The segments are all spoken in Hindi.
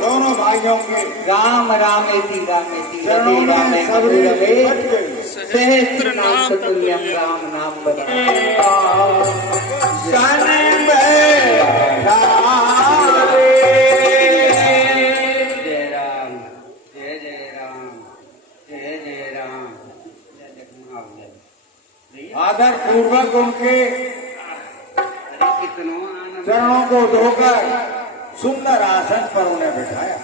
दोनों भाइयों के राम रामेति रामेति रमे रामे रमे सहस्त्र नाम ततुल्यं राम नाम बदा शन में डाले। जय राम जय जय राम जय जय राम। आदर पूर्वक उनके चरणों को धोकर सुंदर आसन पर उन्हें बिठाया।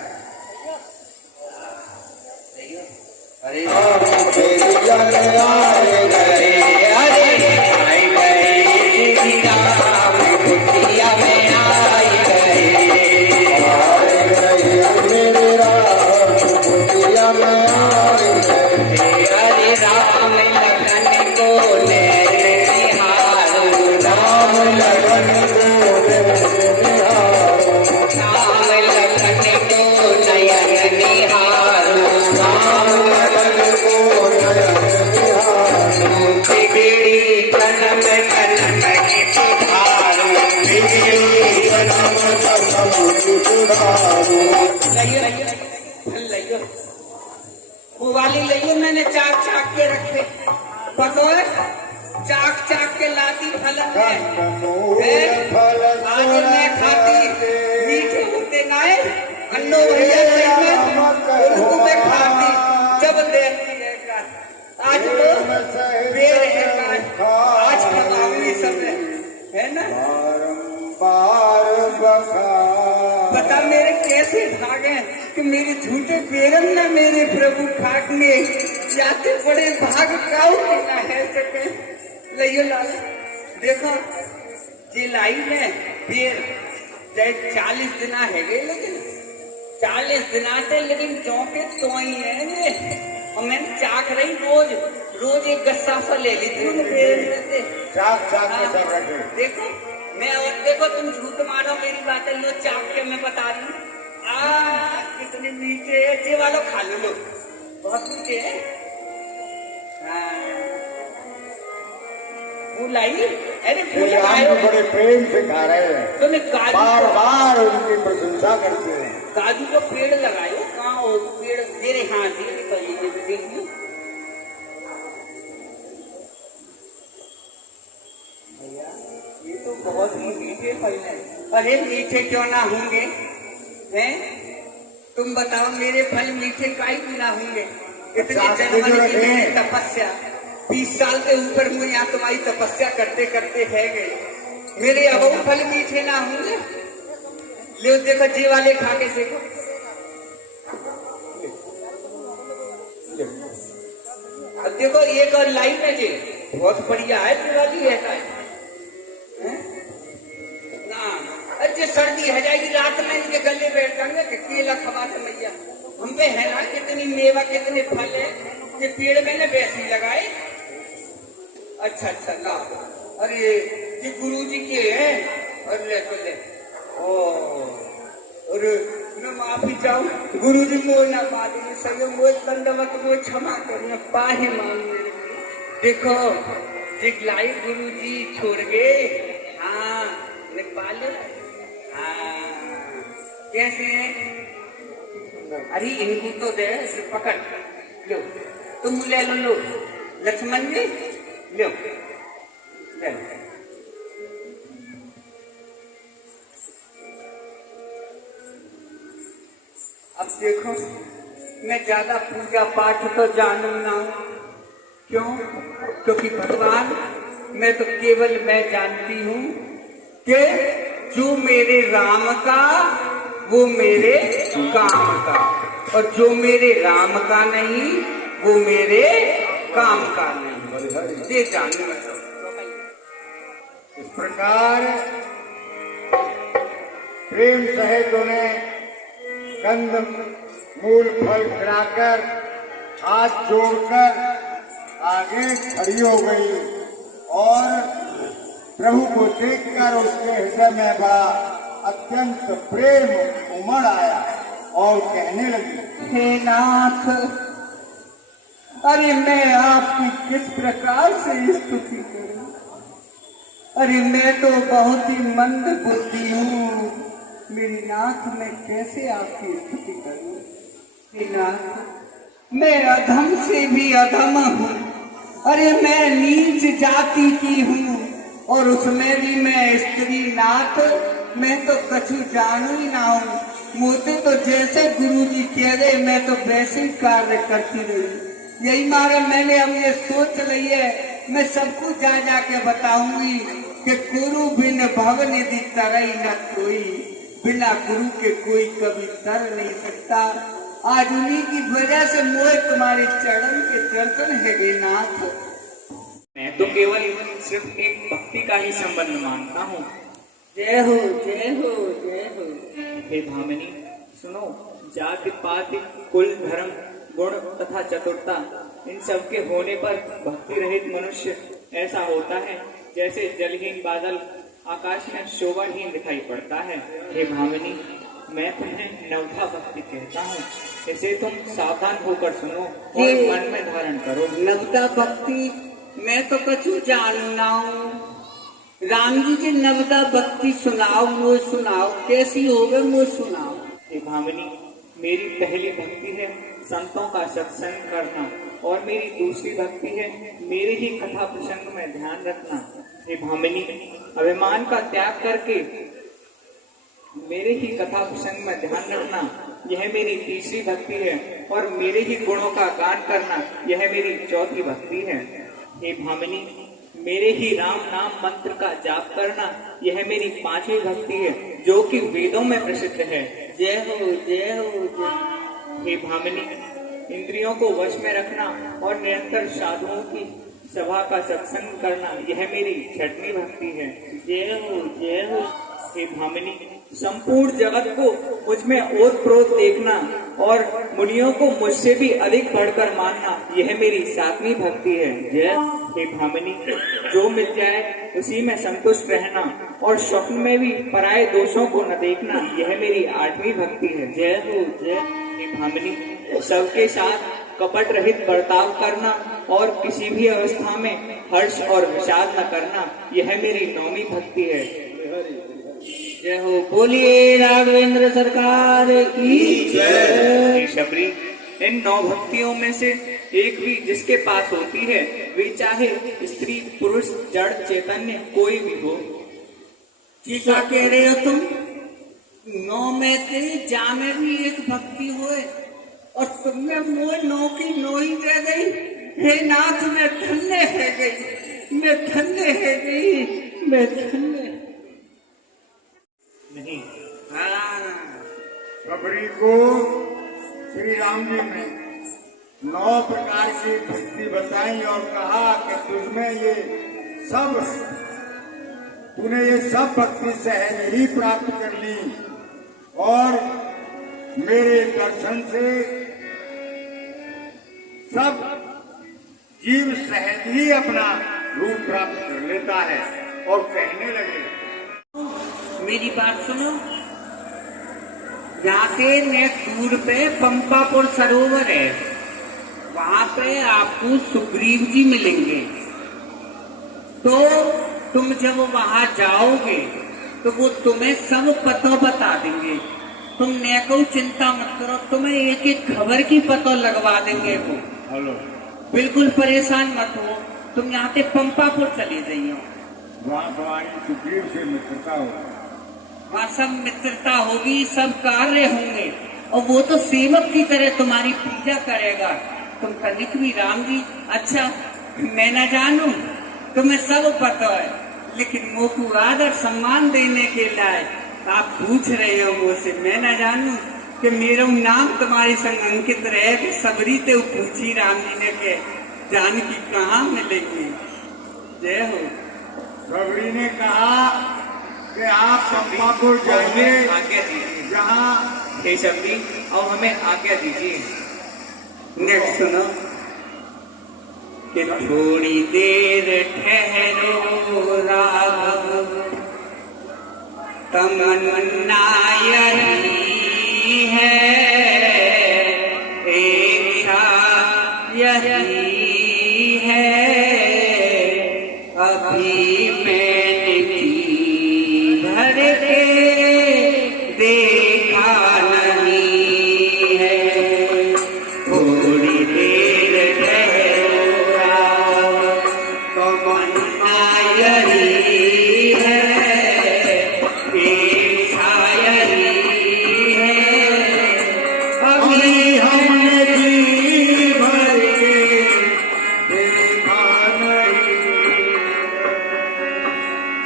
वाली लइयो मैंने चाक चाक के रखे पकड़ चाक चाक के लाती फलन में आज मैं खाती मीठे होते नाए अन्नो भैया उनको मैं खाती जब देखती है आज तो बेर है आज खताऊंगी सब है ना। बता मेरे कैसे भागे कि मेरे झूठे पेरन न मेरे प्रभु खाटने जाते बड़े भाग काऊ ना है सके लइयो लाल देखो जे लाई है पेर चाहे 40 दिन है गए लेकिन 40 दिन आते लेकिन चौके तो ही है और मैंने चाक रही रोज एक गस्सा सा ले ली थी उन्हें पेर लेते चाक चाक के सब रखे। देखो मैं और देखो तुम झूठ मारो मेरी बात लो चाक के मैं बता रही हूँ कितने मीठे है ये वालों खा लो बहुत मीठे है। फूल आई अरे फूल आए बड़े प्रेम से खा रहे हैं तुम्हें काजू बार बार उनकी प्रशंसा करते हैं। काजू का पेड़ लगायो कहाँ हो पेड़ मेरे हाथ देखिए ये तो बहुत ही मीठे फल है। अरे मीठे क्यों ना होंगे हैं तुम बताओ मेरे फल मीठे काहे ना होंगे। इतने जन्म की तपस्या 20 साल के ऊपर मुझे यहाँ तुम्हारी तपस्या करते करते है गए मेरे अब फल मीठे ना होंगे। ले देखो जी वाले खा के देखो अब देखो एक और लाइन है जी बहुत बढ़िया है दिवाली है ना। अरे सर्दी है जाएगी रात में इनके गले बैठ जाएंगे कि केला खवा से मैया हम पे है ना कितनी मेवा कितने फल है कि पेड़ में ने वैसे लगाए। अच्छा ला अरे ये गुरुजी के हैं। और ले तो ले ओ और मैं माफी चाहूँ गुरुजी, मोह ना मालूम सही, मोह दंडवत, मोह क्षमा करना, पाहे मांग मेरे को। देखो जिगलाई गुरुजी छोड़ गए। हाँ नेपाल। हाँ कैसे हैं? अरे इनको तो दे, इसे पकड़ लो, तुम ले लो लक्ष्मण जी, लो ले लो। अब देखो मैं ज्यादा पूजा पाठ तो जानू ना हूं। क्यों? क्योंकि भगवान मैं तो केवल मैं जानती हूँ कि जो मेरे राम का वो मेरे काम का, और जो मेरे राम का नहीं वो मेरे काम का नहीं, ये जानू मैं तो। इस प्रकार प्रेम सहित उन्हें कंद मूल फल खिलाकर हाथ जोड़कर आगे खड़ी हो गई और प्रभु को देखकर उसके हृदय में बड़ा अत्यंत प्रेम उमड़ आया और कहने लगी, हे नाथ, अरे मैं आपकी किस प्रकार से स्तुति करूं? अरे मैं तो बहुत ही मंद बुद्धि हूँ, मेरे नाथ मैं कैसे आपकी स्तुति करूं? हे नाथ, मैं अधम से भी अधम हूँ। अरे मैं नीच जाति की हूँ और उसमें भी मैं स्त्री। नाथ मैं तो कछु जानू ही ना हूँ, मुझे तो जैसे गुरुजी कह रहे मैं तो वैसे ही कार्य करती रही। यही मारे मैंने अब ये सोच ली है, मैं सबको जा के बताऊंगी कि गुरु बिन भव निधि तरई न कोई, बिना गुरु के कोई कभी तर नहीं सकता। आज उन्हीं की वजह से मोहे तुम्हारे चरण के दर्शन है गे नाथ। मैं तो केवल सिर्फ एक भक्ति का ही संबंध मानता हूँ। जय हो जय हो जय हो। हे भामिनी सुनो, जाति पाति कुल धर्म गुण तथा चतुरता इन सब के होने पर भक्ति रहित मनुष्य ऐसा होता है जैसे जलहीन बादल आकाश में शोभाहीन दिखाई पड़ता है। हे भामिनी मैं तुम्हें नवधा भक्ति कहता हूँ, इसे तुम सावधान होकर सुनो और मन में धारण करो। नवदा भक्ति मैं तो कछु जानू ना हूँ। राम जी की नवदा भक्ति सुनाओ, मुझे सुनाओ, कैसी होगा मुझे सुनाओ। हे भामिनी मेरी पहली भक्ति है संतों का सत्संग करना और मेरी दूसरी भक्ति है मेरे ही कथा प्रसंग में ध्यान रखना। हे भामिनी अभिमान का त्याग करके मेरे ही कथा प्रसंग में ध्यान रखना, यह मेरी तीसरी भक्ति है, और मेरे ही गुणों का गान करना यह मेरी चौथी भक्ति है। हे भामिनी मेरे ही राम नाम मंत्र का जाप करना यह मेरी पांचवी भक्ति है, जो कि वेदों में प्रसिद्ध है। जय हो जय हो जय। हे भामिनी इंद्रियों को वश में रखना और निरंतर साधुओं की सभा का सत्संग करना यह मेरी छठवीं भक्ति है। जय हो जय हो। हे भामिनी संपूर्ण जगत को मुझ में ओतप्रोत देखना और मुनियों को मुझसे भी अधिक बढ़कर मानना यह मेरी सातवीं भक्ति है। जय। हे भामिनी जो मिल जाए उसी में संतुष्ट रहना और स्वप्न में भी पराये दोषों को न देखना यह मेरी आठवीं भक्ति है। जय हो जय। हे भामिनी सबके साथ कपट रहित बर्ताव करना और किसी भी अवस्था में हर्ष और विषाद न करना यह मेरी नौवीं भक्ति है। जय हो। बोलिए राघवेंद्र सरकार की जय। शबरी इन 9 भक्तियों में से एक भी जिसके पास होती है वे चाहे स्त्री पुरुष जड़ चैतन्य कोई भी हो। क्या कह रहे हो तुम? 9 में से जा में भी एक भक्ति हुए और तुमने मोह 9 की 9 ही कह गई। हे नाथ मैं धन्य है गई, मैं धन्य है गई, मैं धन्य नहीं। शबरी को श्री राम जी ने 9 प्रकार की भक्ति बताई और कहा कि तुझमें ये सब, तूने ये सब भक्ति सहज ही प्राप्त कर ली और मेरे दर्शन से सब जीव सहज ही अपना रूप प्राप्त कर लेता है। और कहने लगे, मेरी बात सुनो। यहाँ से नेक दूर पे पंपापुर सरोवर है, वहां पे आपको सुग्रीव जी मिलेंगे। तो तुम जब वहां जाओगे तो वो तुम्हें सब पता बता देंगे। तुम नेको चिंता मत करो, तुम्हें एक एक खबर की पता लगवा देंगे वो। हेलो, बिल्कुल परेशान मत हो, तुम यहाँ पे पंपापुर चले जाइयो। वहाँ तुम्हारी सुग्रीव से मित्रता हो, वहाँ सब मित्रता होगी, सब कार्य होंगे, और वो तो सेवक की तरह तुम्हारी पूजा करेगा। तुम तनिक भी राम जी, अच्छा मैं न जानू, तुम्हें सब पता है, लेकिन मोकू आदर सम्मान देने के लिए आप पूछ रहे हो मुझसे। मैं न जानू कि मेरा नाम तुम्हारे संग अंकित रहे, सबरी ते पूछी राम जी ने के जानकी कहाँ मिलेगी। जय हो। सबरी ने कहा कि आप पंपापुर जाइए, आज्ञा दीजिए जहाँ हे सबरी, और हमें आज्ञा दीजिए। नेक्स्ट सुनो कि थोड़ी देर ठहरो राघव, तमन्ना यही है, इच्छा यही है, अभी मैंने जी भर के देखा नहीं है। थोड़ी देर ठहरो राघव, तमन्ना यही है, इच्छा यही है, अभी हमने जी भर के देखा नहीं।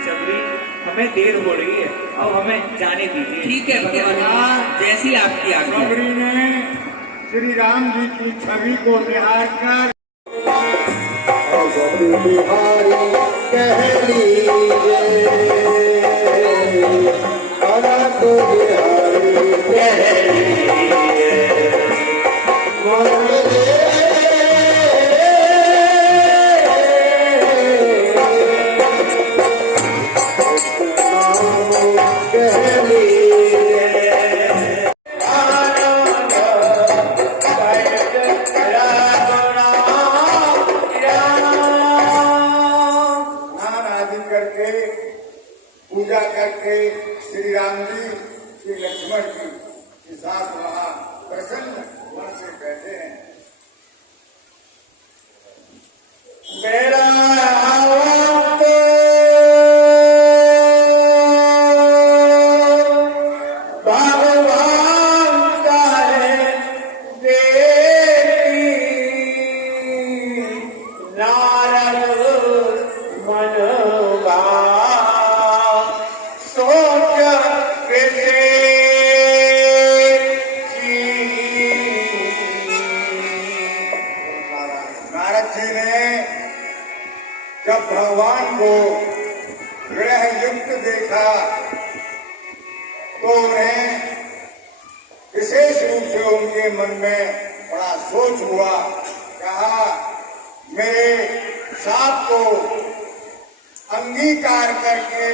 सबरी, हमें देर हो रही है, अब हमें जाने दीजिए। ठीक है भगवान, जैसी आपकी आज्ञा। सबरी ने श्री राम जी की छवि को निहार कर बिहारी कह लीजिए, अनंत बिहारी कह लीजिए, कह लीजिए। स्नान आदि करके पूजा करके श्री राम जी श्री लक्ष्मण जी के साथ वहाँ प्रसन्न मन से बैठे हैं। मेरा वक्त भगवान का है देवी, नारद मनवा सोच कैसे नारद जी ने जब भगवान को ग्रह युक्त देखा तो उन्हें विशेष रूप से उनके मन में बड़ा सोच हुआ। कहा, मेरे साथ को अंगीकार करके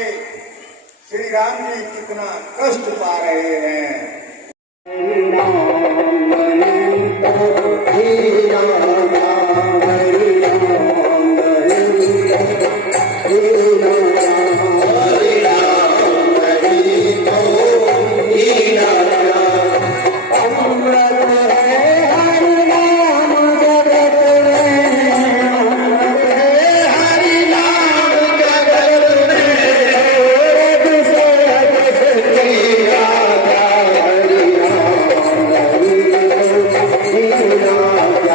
श्री राम जी कितना कष्ट पा रहे हैं। Hare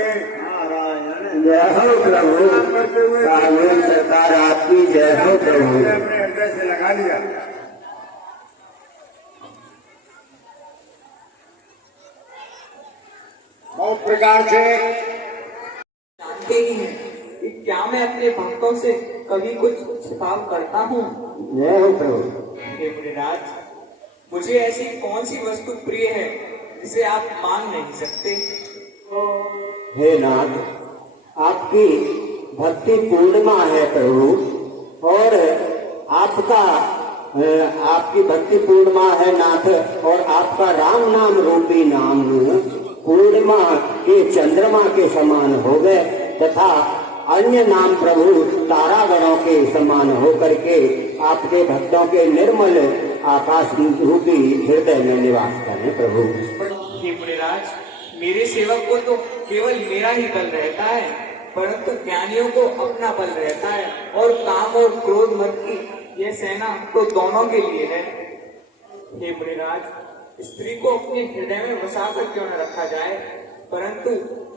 करके नारायण जय हो प्रभु। करते हुए कानून सरकार आपकी जय हो प्रभु। अपने हृदय से लगा लिया। बहुत प्रकार से जानते ही हैं कि क्या मैं अपने भक्तों से कभी कुछ छिपाव करता हूँ। जय हो प्रभु। हे मुनिराज, मुझे ऐसी कौन सी वस्तु प्रिय है जिसे आप मांग नहीं सकते। हे नाथ, आपकी भक्ति पूर्णिमा है प्रभु, और आपकी भक्ति पूर्णिमा है नाथ, और आपका राम नाम रूपी नाम पूर्णिमा के चंद्रमा के समान हो गए, तथा अन्य नाम प्रभु तारागणों के समान होकर के आपके भक्तों के निर्मल आकाश रूपी हृदय में निवास करें प्रभु। हे मुनिराज, मेरे सेवक को तो केवल मेरा ही बल रहता है, परंतु ज्ञानियों को अपना बल रहता है, और काम और क्रोध मत की यह सेना तो दोनों के लिए है। हे मुनिराज, स्त्री को अपने हृदय में बसाकर क्यों न रखा जाए, परंतु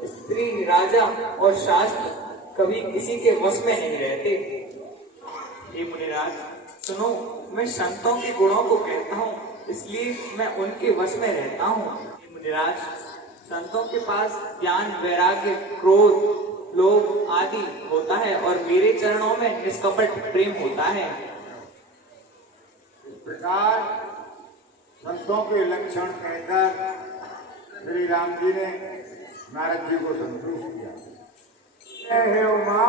स्त्री, राजा और शास्त्र कभी किसी के वश में नहीं रहते। हे मुनिराज, सुनो, मैं संतों के गुणों को कहता हूँ, इसलिए मैं उनके वश में रहता हूँ। हे मुनिराज, संतों के पास ज्ञान, वैराग्य, क्रोध, लोभ आदि होता है, और मेरे चरणों में निष्कपट प्रेम होता है। इस प्रकार संतों के लक्षण कहकर श्री राम जी ने नारद जी को संतुष्ट किया। हे उमा,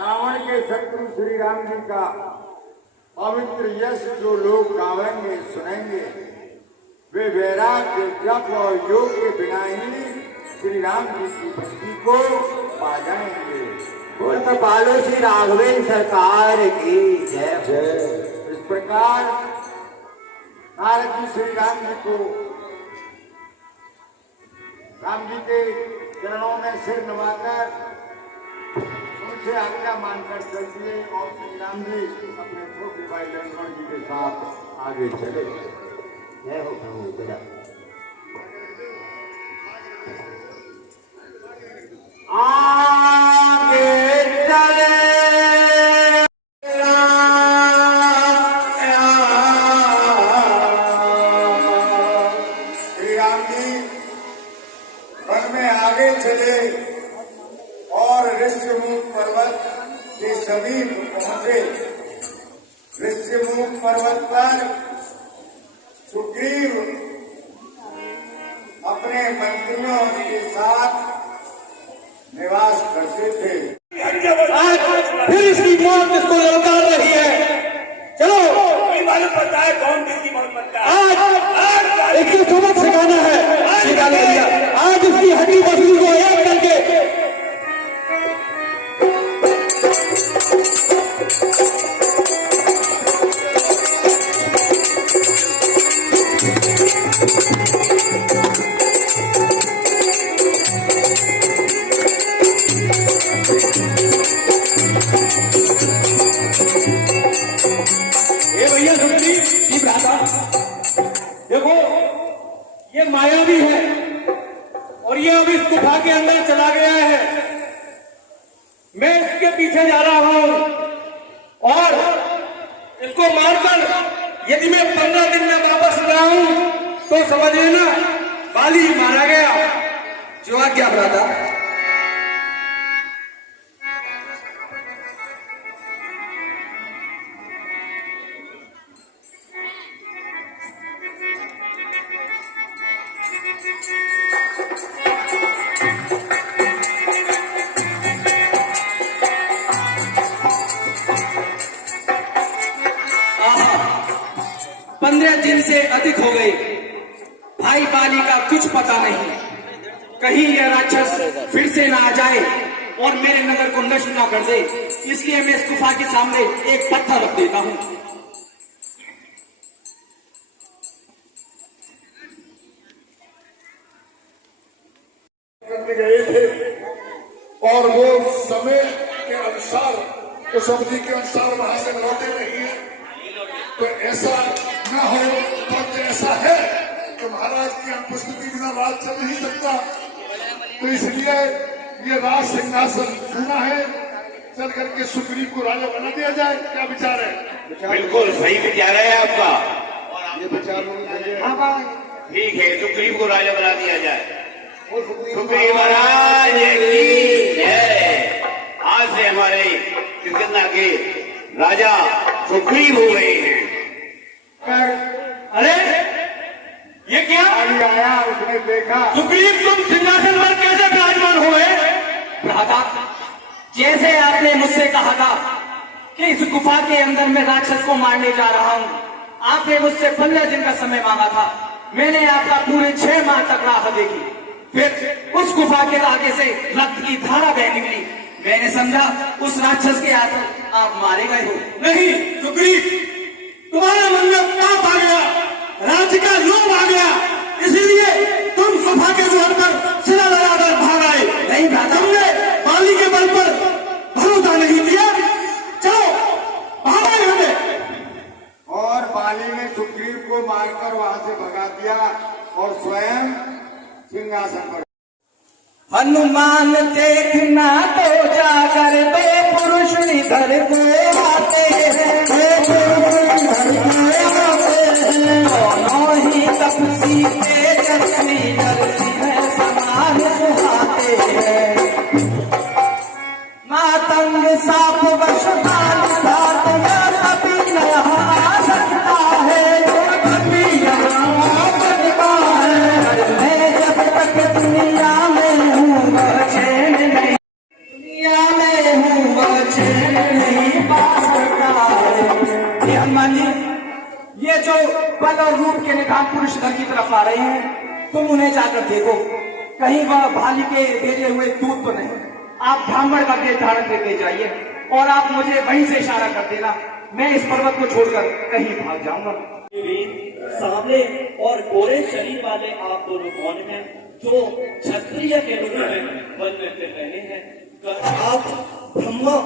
रावण के शत्रु श्री राम जी का पवित्र यश जो लोग गावेंगे, सुनेंगे, वे वैराग्य, जप और योग के बिना ही श्री राम जी की भक्ति को पा जाएंगे। बोल पालो श्री राघवेंद्र सरकार की जय। इस प्रकार नारद जी श्री राम जी को, राम जी के चरणों में सिर नवाकर उनसे आज्ञा मानकर चल दिए, और श्री राम जी अपने छोटे भाई लक्ष्मण जी के साथ आगे चले। जय हो प्रभु। जय आगे चले श्री राम जी वन में आगे चले और ऋष्यमुख पर्वत के समीप पहुंचे। ऋष्यमुख पर्वत पर सुग्रीव अपने मंत्रियों के साथ निवास करते थे। आज फिर इसकी मौत इसको ललकार रही है। चलो मालूम पड़ता है कौन किसकी मौत पड़ता है। आज इसको सबक सिखाना है। सिखाने दिया आज इसकी हड्डी बसली को एक करके भैया सुनती शिव राधा, देखो ये मायावी है, और ये अब इस गुफा के अंदर चला गया है। मैं इसके पीछे जा रहा हूं, और इसको मारकर यदि मैं 15 दिन में वापस रहा हूं तो समझ लेना बाली मारा गया। जो आज्ञा भ्राता। दिन से अधिक हो गए, भाई बाली का कुछ पता नहीं। कहीं यह राक्षस फिर से ना आ जाए और मेरे नगर को नष्ट ना कर दे, इसलिए मैं इस गुफा के सामने एक पत्थर रख देता हूं। गए थे और वो समय के अनुसार, उस अवधि के अनुसार वहां से लौटे नहीं है। तो ऐसा न हो, तो ऐसा है कि महाराज की अनुपस्थिति बिना राज चल नहीं सकता। तो इसलिए ये राज सिंहासन चुना है, चल करके सुग्रीव को राजा बना दिया जाए। क्या विचार है? बिल्कुल सही विचार है आपका। ये विचार ठीक है, सुग्रीव को राजा बना दिया जाए। सुग्रीव महाराज की जय। आज से हमारे किष्किंधा के राजा सुग्रीव हो गए हैं। अरे ये क्या? आया, उसने देखा। सुग्रीव तुम सिंहासन पर कैसे विराजमान हुए? भ्राता, जैसे आपने मुझसे कहा था कि इस गुफा के अंदर मैं राक्षस को मारने जा रहा हूँ, आपने मुझसे 15 दिन का समय मांगा था। मैंने आपका पूरे 6 माह तक राह देखी। फिर उस गुफा के आगे से रक्त की धारा बह निकली। मैंने समझा उस राक्षस के हाथ आप मारे गए हो। नहीं सुग्रीव, तुम्हारे मन में पाप आ गया, राज्य का लोभ आ गया, इसीलिए तुम गुफा के द्वार पर सिरा लगाकर भाग आए। नहीं भ्राता, तुमने बाली के बल पर भरोसा नहीं दिया। चलो भागो यहाँ से। और बाली ने सुग्रीव को मारकर वहां से भगा दिया और स्वयं सिंहासन पर। हनुमान देखना तो जाकर दो पुरुष इधर को आते हैं, दोनों ही तपसी तेजस्वी नरसिंह समान सुहाते हैं। मातंग साप वश बाल धात कभी न आ सकता है, कभी यहाँ आ सकता है। मैं जब तक दुनिया में हूँ वह चैन नहीं, दुनिया में हूँ वह चैन नहीं पा सकता है। ये हनुमान जी, ये जो बल और रूप के निकाम पुरुष घर की तरफ आ रहे हैं, तुम उन्हें जाकर देखो, कहीं वह भाली के भेजे हुए दूत तो नहीं। आप ब्राह्मण का वेश धारण करके जाइए और आप मुझे वहीं से इशारा कर देना। मैं इस पर्वत को छोड़कर कहीं भाग जाऊंगा। सांवले और गोरे शरीर वाले आप दोनों कौन हैं जो क्षत्रिय के रूप में वन में फिर रहे हैं? आप ब्रह्मा,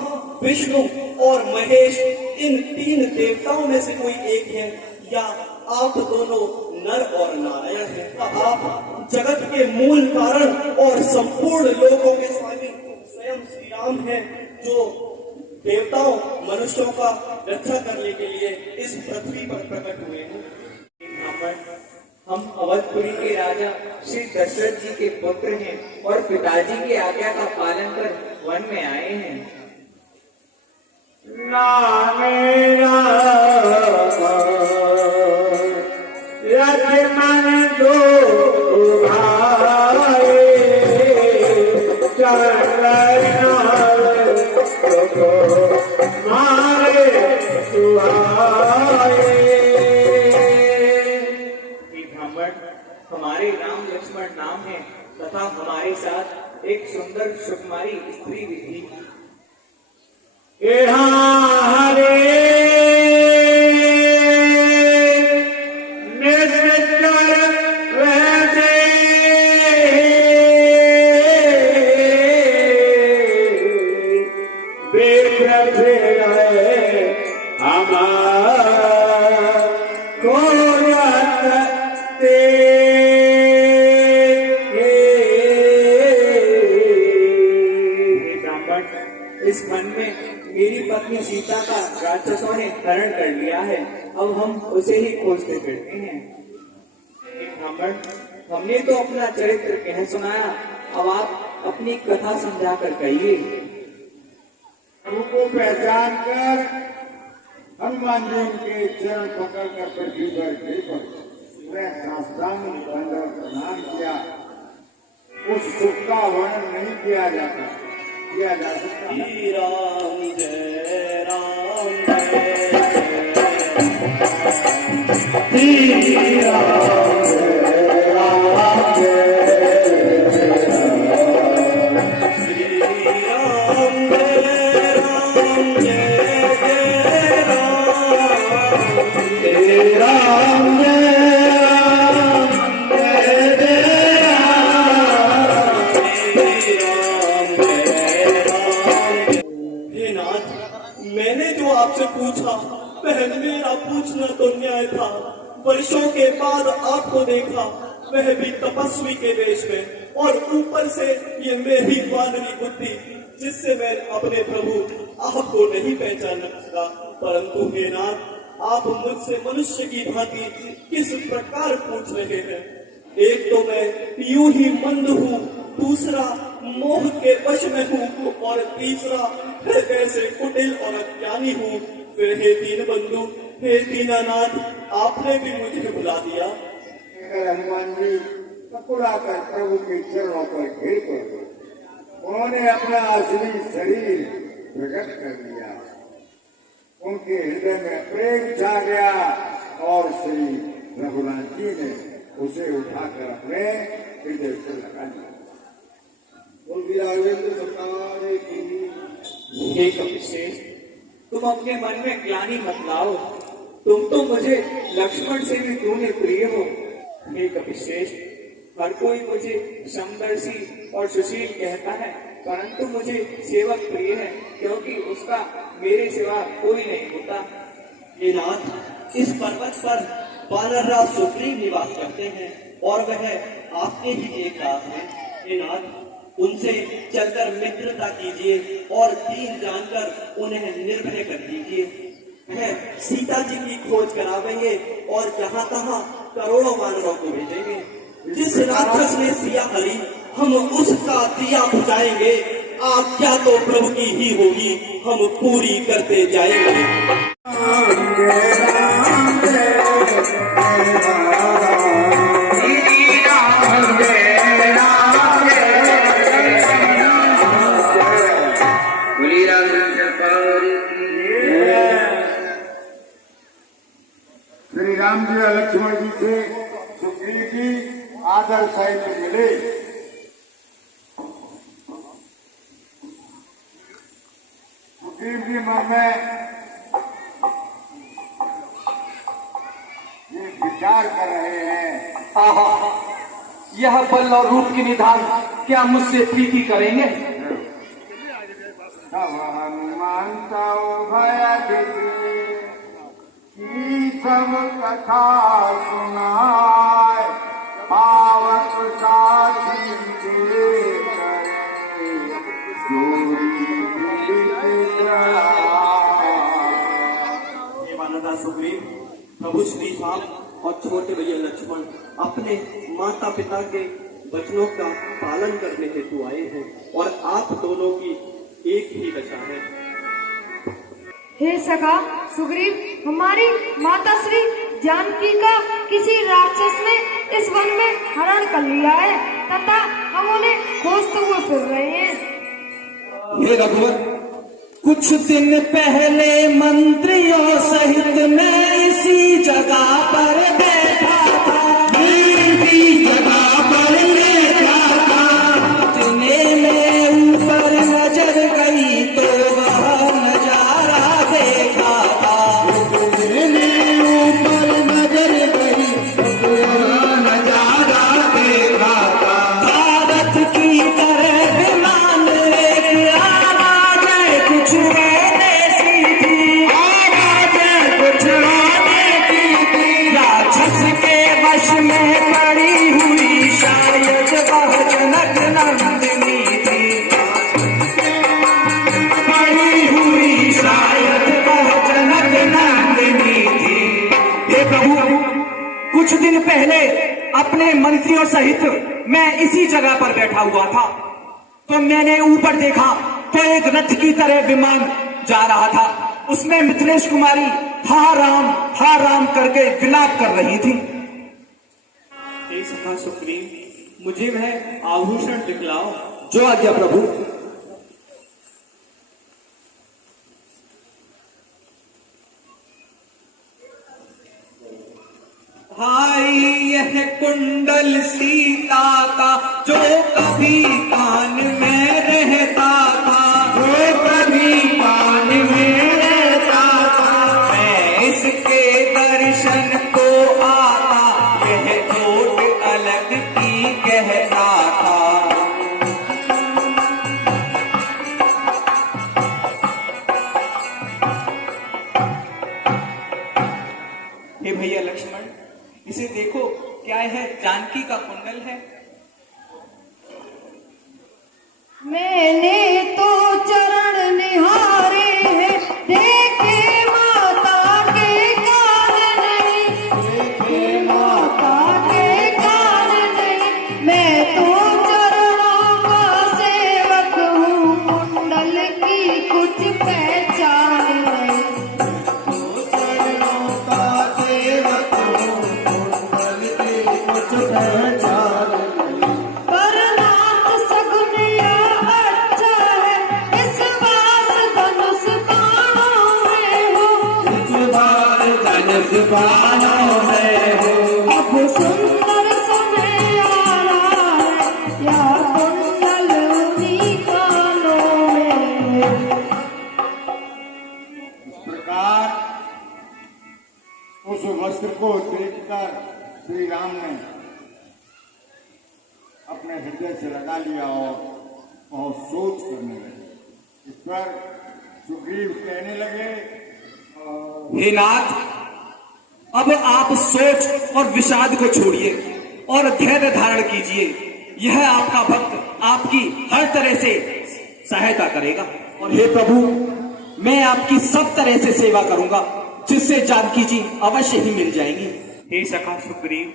विष्णु और महेश, इन 3 देवताओं में से कोई एक हैं, या आप दोनों नर और नारायण हैं? आप जगत के मूल कारण और संपूर्ण लोगों के स्वामी स्वयं श्री राम हैं, जो देवताओं मनुष्यों का रक्षा करने के लिए इस पृथ्वी पर प्रकट हुए हैं। हम अवधपुरी के राजा श्री दशरथ जी के पुत्र हैं और पिताजी की आज्ञा का पालन कर वन में आए हैं। लक्ष्मण जो हमारे राम लक्ष्मण नाम है तथा हमारे साथ एक सुंदर सुकुमारी स्त्री भी थी। हरे इस वन में मेरी पत्नी सीता का राक्षसों ने हरण कर लिया है। अब हम उसे ही खोजते फिरते हैं। ब्राह्मण, हमने तो अपना चरित्र कह सुनाया, अब आप अपनी कथा समझा कर कहिए। उनको पहचान कर हनुमान जी उनके चरण पकड़ कर पृथ्वी पर गिर पड़े, साष्टांग दंडवत प्रणाम किया। उस सुख का वर्णन नहीं किया जा सकता। श्री राम जय राम जय श्री राम जय राम श्री राम जय राम जय राम मैंने जो आपसे पूछा वह मेरा पूछना तो न्याय था। वर्षों के बाद आपको देखा, वह भी तपस्वी के वेश में। और ऊपर से ये मेरी वानरी बुद्धि, जिससे मैं अपने प्रभु आपको नहीं पहचान सका। परंतु हे नाथ, आप मुझसे मनुष्य की भांति किस प्रकार पूछ रहे हैं? एक तो मैं यूं ही मंद हूँ, दूसरा मोह के वश में हूँ, और तीसरा हृदय से कुटिल और अज्ञानी हूँ। फिर हे दीन बंधु, हे दीनानाथ, आपने भी मुझे भुला दिया। हनुमान जी पकड़ा कर प्रभु के चरणों पर गिर पड़े। उन्होंने अपना असली शरीर प्रकट कर दिया। उनके हृदय में प्रेम छा गया और श्री रघुनाथ जी ने उसे उठाकर अपने हृदय से लगा दिया। हे कपिश्रेष्ठ, तुम अपने मन में ग्लानि मत लाओ। तुम तो मुझे लक्ष्मण से भी दूने प्रिय हो। हे कपिश्रेष्ठ, हर कोई मुझे समदर्शी और सुशील कहता है, परंतु मुझे सेवक प्रिय है, क्योंकि उसका मेरे सिवा कोई नहीं होता। हे नाथ, इस पर्वत पर वानरराज सुग्रीव निवास करते हैं और वह आपके ही एक दास हैं। हे नाथ, उनसे चलकर मित्रता कीजिए और दीन जानकर उन्हें निर्भय कर दीजिए। वह सीता जी की खोज करावेंगे और जहाँ तहाँ करोड़ों वानरों को भेजेंगे। जिस राक्षस ने सिया हरी, हम उसका दिया बुझाएंगे। आज्ञा तो प्रभु की ही होगी, हम पूरी करते जाएंगे। श्री राम जी और लक्ष्मण जी से सुग्रीव जी आदर सहित मिले। सुग्रीव जी मन में ये विचार कर रहे हैं, यह बल और रूप की निधान क्या मुझसे प्रीति करेंगे? तब हनुमान भय की सब कथा सुनाए, पावक साथी के करे, जोरी पीड़ित कराए। हे वानरराज सुग्रीव, प्रभु श्री राम और छोटे भैया लक्ष्मण अपने माता पिता के वचनों का पालन करने हेतु आए हैं और आप दोनों की एक ही दशा है। हे सखा सुग्रीव, हमारी माता श्री जानकी का किसी राक्षस ने इस वन में हरण कर लिया है तथा हम उन्हें खोजते हुए फिर रहे हैं। हे रघुवर, कुछ दिन पहले मंत्रियों सहित मैं इसी जगह पर बैठा था, इसी जगह पर बैठा था। इतने में ऊपर नजर गई तो वह नजारा देखा था। इतने ऊपर नजर गई तो वह नजारा देखा था। भारत की तरह विमान एक आवाज़ कुछ देसी थी, आवाज़ कुछ देसी थी। राक्षस के वश में पड़ी हुई शायद वह जनक नंदिनी थी, पड़ी हुई शायद वह जनक नंदिनी थी। हे प्रभु, कुछ दिन पहले अपने मंत्रियों सहित मैं इसी जगह पर बैठा हुआ था, तो मैंने ऊपर देखा तो एक रथ की तरह विमान जा रहा था। उसमें मिथिलेश कुमारी हा राम करके विलाप कर रही थी। हे सखा सुग्रीव, मुझे वह आभूषण दिखलाओ। जो आज्ञा प्रभु। भाई यह कुंडल सीता का जो कभी कान में रहता था, जो कभी कान में रहता था। मैं इसके दर्शन को आता, यह चोट अलग की कहता था। हे भैया लक्ष्मण, इसे देखो, क्या यह जानकी का कुंडल है? मैंने तो चरण निहारे हैं, देखे माता के कान नहीं, देखे माता के कान नहीं। मैं तो चरणों का सेवक हूँ, कुंडल की कुछ पहचान नहीं। तो चरणों का सेवक हूँ, कुंडल की कुछ पहचान नहीं। पर नाथ सगुन या अच्छा है, इस बार धनुष बाणों में हो, इस बार धनुष बाणों में हो। अब सुंदर समय आ रहा है, या कुंडल उन्हीं कानों में है। इस प्रकार उस वस्त्र को देखकर श्री राम ने अपने हृदय से लगा लिया और बहुत सोच करने लगे। इस पर सुग्रीव कहने लगे, हे नाथ, अब आप सोच और विषाद को छोड़िए और धैर्य धारण कीजिए। यह आपका भक्त आपकी हर तरह से सहायता करेगा। और हे प्रभु, मैं आपकी सब तरह से सेवा करूंगा, जिससे जानकी जी अवश्य ही मिल जाएंगी। हे सखा सुग्रीव,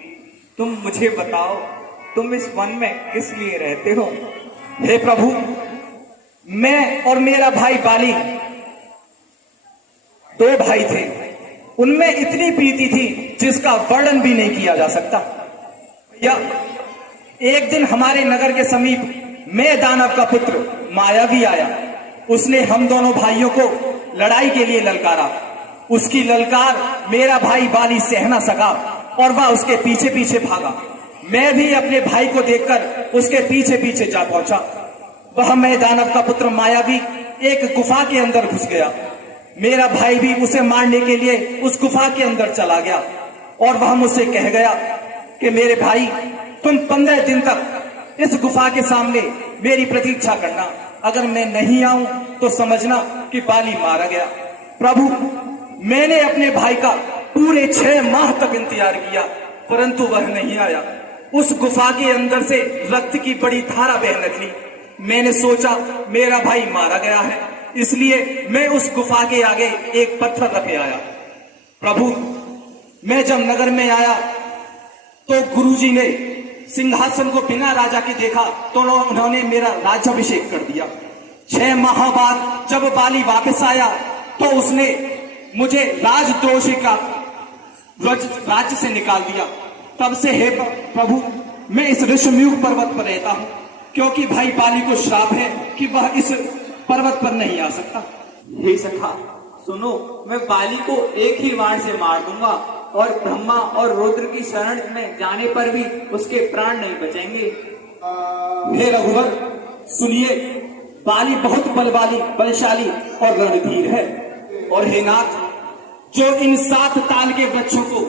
तुम मुझे बताओ, तुम इस वन में किस लिए रहते हो? हे प्रभु, मैं और मेरा भाई बाली दो भाई थे। उनमें इतनी प्रीति थी जिसका वर्णन भी नहीं किया जा सकता। या एक दिन हमारे नगर के समीप मैं दानव का पुत्र मायावी आया। उसने हम दोनों भाइयों को लड़ाई के लिए ललकारा। उसकी ललकार मेरा भाई बाली सह न सका और वह उसके पीछे पीछे भागा। मैं भी अपने भाई को देखकर उसके पीछे पीछे जा पहुंचा। वह मैं दानव का पुत्र मायावी एक गुफा के अंदर घुस गया। मेरा भाई भी उसे मारने के लिए उस गुफा के अंदर चला गया और वह मुझसे कह गया कि मेरे भाई, तुम 15 दिन तक इस गुफा के सामने मेरी प्रतीक्षा करना। अगर मैं नहीं आऊं तो समझना कि बाली मारा गया। प्रभु, मैंने अपने भाई का पूरे 6 माह तक इंतजार किया, परंतु वह नहीं आया। उस गुफा के अंदर से रक्त की बड़ी धारा बह निकली। मैंने सोचा मेरा भाई मारा गया है, इसलिए मैं उस गुफा के आगे एक पत्थर रखे आया। प्रभु, मैं जब नगर में आया तो गुरुजी ने सिंहासन को बिना राजा के देखा तो उन्होंने मेरा राज्याभिषेक कर दिया। 6 माह बाद जब बाली वापस आया तो उसने मुझे राजद्रोही का राज्य से निकाल दिया। तब से हे प्रभु, मैं इस ऋषिमुख पर्वत पर रहता हूँ, क्योंकि भाई बाली को श्राप है कि वह इस पर्वत पर नहीं आ सकता। हे सखा सुनो, मैं बाली को एक ही वार से मार दूंगा और ब्रह्मा और रुद्र की शरण में जाने पर भी उसके प्राण नहीं बचेंगे। हे रघुवर, सुनिए, बाली बहुत बलशाली और रणधीर है। और हे नाथ, जो इन 7 ताल के वृक्षों को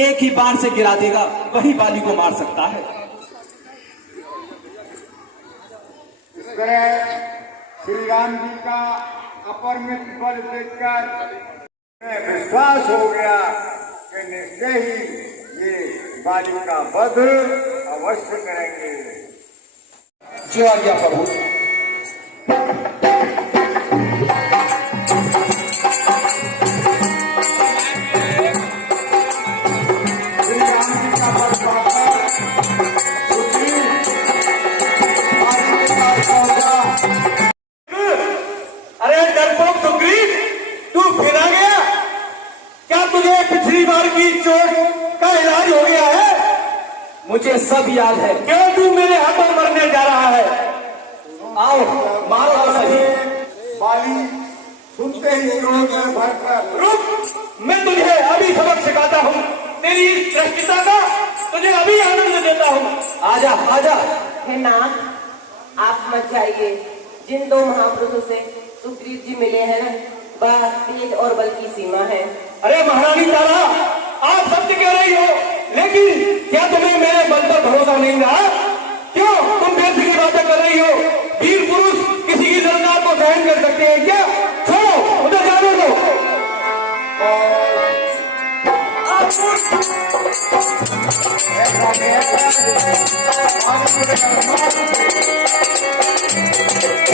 एक ही बार से गिरा देगा वही बाली को मार सकता है। इस तरह श्री राम जी का अपरिमित बल देखकर विश्वास हो गया कि निश्चय ही ये बाली का वध अवश्य करेंगे। जो आज्ञा प्रभु। श्री राम जी का बल पाकर सुग्रीव बाली के पास पहुंचा। अरे डरपोक सुग्रीव, तू फिर आ गया? क्या तुझे पिछली बार की चोट का इलाज हो गया है? मुझे सब याद है। क्यों तू मेरे हाथों मरने जा रहा है? आओ, मारो सही। बाली सुनते ही रोकर भरकर रुक, मैं तुझे अभी सबक सिखाता हूँ। तेरी इस दृष्टिता का तुझे अभी आनंद देता हूँ। आजा आजा। हे नाथ, आप मत जाइए। जिन 2 महापुरुषों से सुग्रीव जी मिले हैं ना, वह तेज और बल की सीमा है। अरे महारानी तारा, आप सत्य कह रही हो, लेकिन क्या तुम्हें मेरे बल पर भरोसा नहीं रहा? क्यों तुम बेफिक्र बातें कर रही हो? वीर पुरुष किसी की ललकार को सहन कर सकते हैं क्या? छोड़ो, उधर जाने दो। ऐसा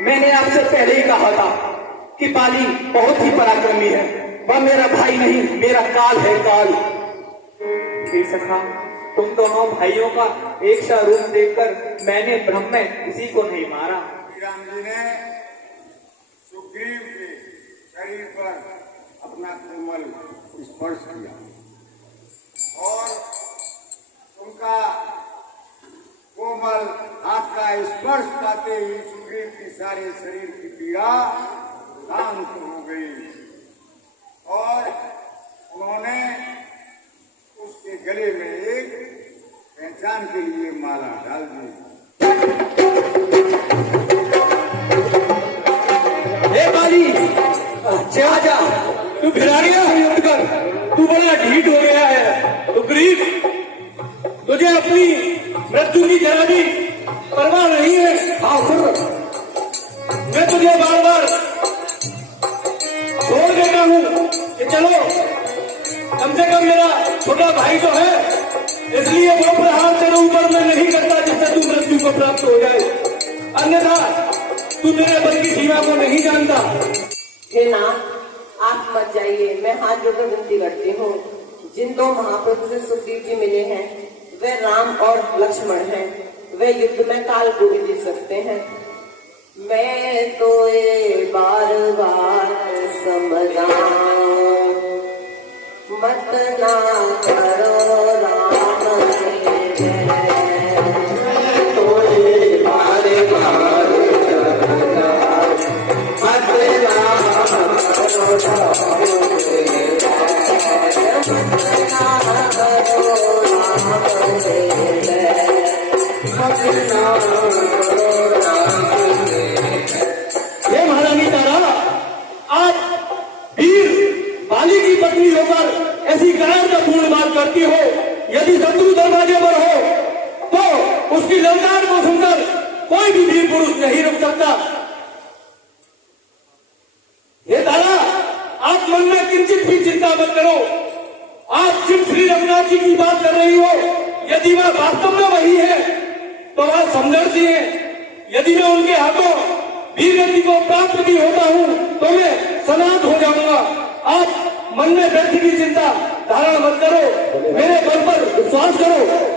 मैंने आपसे पहले ही कहा था कि बाली बहुत ही पराक्रमी है। वह मेरा भाई नहीं, मेरा काल है, काल। हे सखा, तुम दोनों भाइयों का एक सा रूप देखकर मैंने भ्रम में किसी को नहीं मारा। श्री राम जी ने सुग्रीव के शरीर पर अपना कोमल स्पर्श किया और उनका कोमल हाथ का स्पर्श पाते ही सुग्रीव की सारे शरीर की पीड़ा शांत हो गई और उन्होंने उसके गले में एक पहचान के लिए माला डाल दी। हे बाली, आजा, तू भिड़ारिया से युद्ध कर। तू बड़ा ढीठ हो गया है। सुग्रीव, तुझे अपनी मृत्यु की जरा भी परवाह नहीं है। हाँ सुन, मैं तुझे बार बार छोड़ देता हूँ कि चलो, कम से कम मेरा छोटा भाई तो है, इसलिए वो प्रहार तेरे ऊपर मैं नहीं करता जिससे तू मृत्यु को प्राप्त हो जाए। अन्यथा तू मेरे बल की सीमा को नहीं जानता। हे नाथ, आप मत जाइए, मैं हाथ जोड़कर विनती करती हूँ। जिन दो महाप्रभु से सुग्रीव जी मिले हैं वे राम और लक्ष्मण हैं। वे युद्ध में काल को भी जीत सकते हैं। मैं तो ये बार बार समझाऊं, मत ना करो राम से मैं तो ये बार बार समझाऊं, मत ना करो राम से हे महारानी तारा, आप वीर बाली की पत्नी होकर ऐसी कायरतापूर्ण बात करती हो। यदि शत्रु दरवाजे पर हो तो उसकी ललकार को सुनकर कोई भी वीर पुरुष नहीं रुक सकता। हे तारा, आप मन में किंचित भी चिंता मत करो। आप जिन श्री रघुनाथ जी की बात कर रही हो, यदि वह वास्तव में वही है तो वह समदर्शी जी है। यदि मैं उनके हाथों वीर गति को प्राप्त भी होता हूँ तो मैं सनात हो जाऊंगा। आप मन में व्यर्थ की चिंता धारण मत करो, मेरे बल पर विश्वास करो।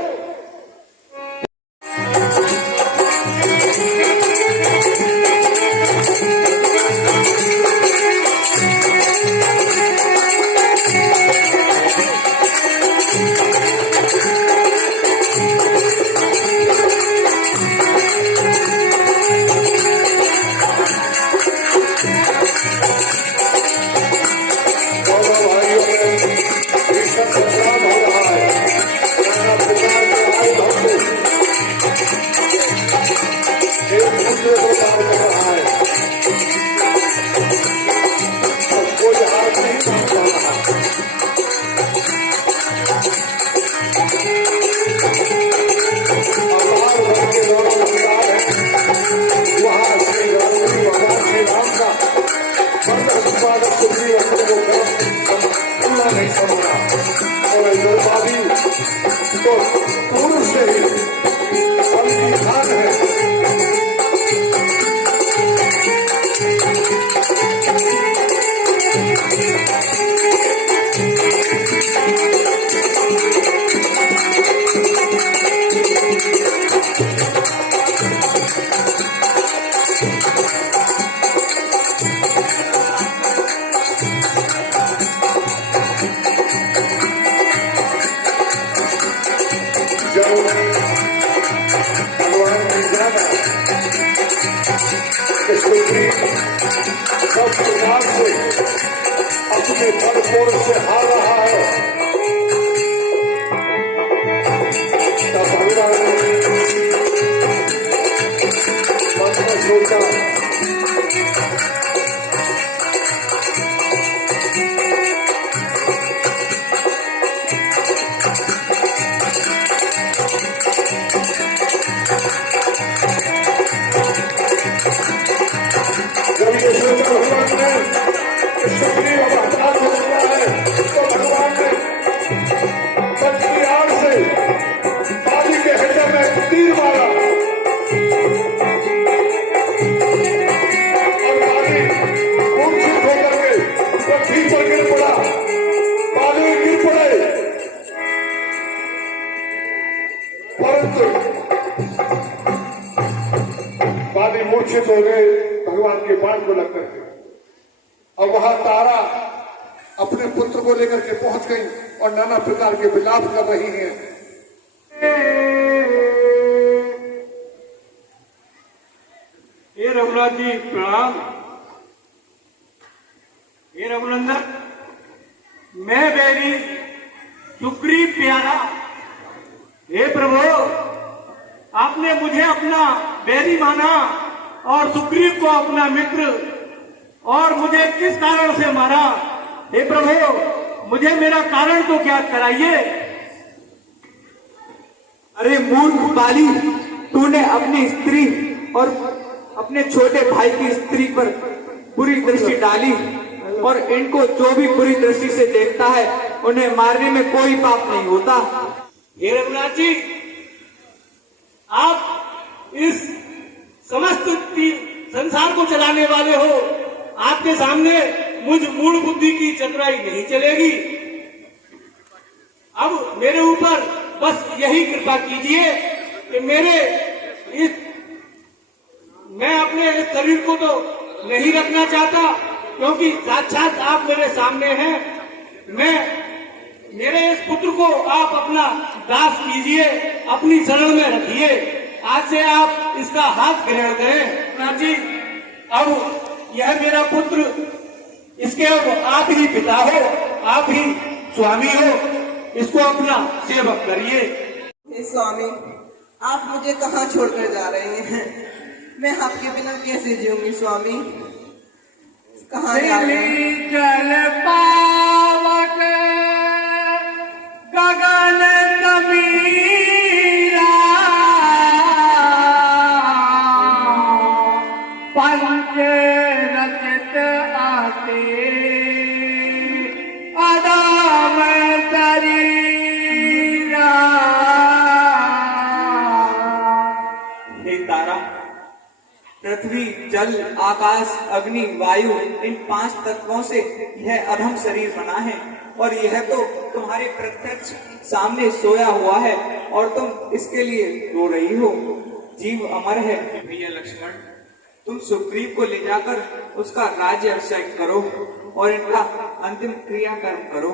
अपने बल कोर से हार रहा है, तब भगवान मन में सोचा जब ये सोचा भगवान ने सुग्रीव अब हताश हो चुका है तो भगवान ने बल की आड़ से बाली के हृदय में तीर मारा। दोनों भगवान के बाण को लग गए और वहां तारा अपने पुत्र को लेकर के पहुंच गई और नाना प्रकार के विलाप कर रही हैं। हे रघुनाथ जी प्रणाम। हे रघुनंदन, मैं बैरी सुग्रीव प्यारा। हे प्रभु, आपने मुझे अपना बैरी माना और सुग्रीव को अपना मित्र, और मुझे किस कारण से मारा? हे प्रभु, मुझे मेरा कारण तो ज्ञात कराइए। अरे मूर्ख बाली, तूने अपनी स्त्री और अपने छोटे भाई की स्त्री पर बुरी दृष्टि डाली, और इनको जो भी बुरी दृष्टि से देखता है उन्हें मारने में कोई पाप नहीं होता। हे रघुनाथ जी, आप इस समस्त संसार को चलाने वाले हो, आपके सामने मुझ मूढ़ बुद्धि की चतुराई नहीं चलेगी। अब मेरे ऊपर बस यही कृपा कीजिए कि मैं अपने इस शरीर को तो नहीं रखना चाहता, क्योंकि साक्षात आप मेरे सामने हैं। मेरे इस पुत्र को आप अपना दास कीजिए, अपनी शरण में रखिए। आज से आप इसका हाथ ग्रहण करें। नाथ जी, अब यह मेरा पुत्र, इसके अब आप ही पिता हो, आप ही स्वामी हो, इसको अपना सेवक करिए। हे स्वामी, आप मुझे कहाँ छोड़कर जा रहे हैं? मैं आपके बिना कैसे जीऊंगी स्वामी? कहाँ जा रहे हैं? चल पावक गगन कबीरा, पंच रचित आते अदाम शरीरा। हे तारा, पृथ्वी, जल, आकाश, अग्नि, वायु, इन 5 तत्वों से यह अधम शरीर बना है, और यह तो तुम्हारे प्रत्यक्ष सामने सोया हुआ है और तुम इसके लिए रो रही हो। जीव अमर है। भैया लक्ष्मण, तुम सुग्रीव को ले जाकर उसका राज्य अभिषेक करो और इनका अंतिम क्रियाकर्म करो।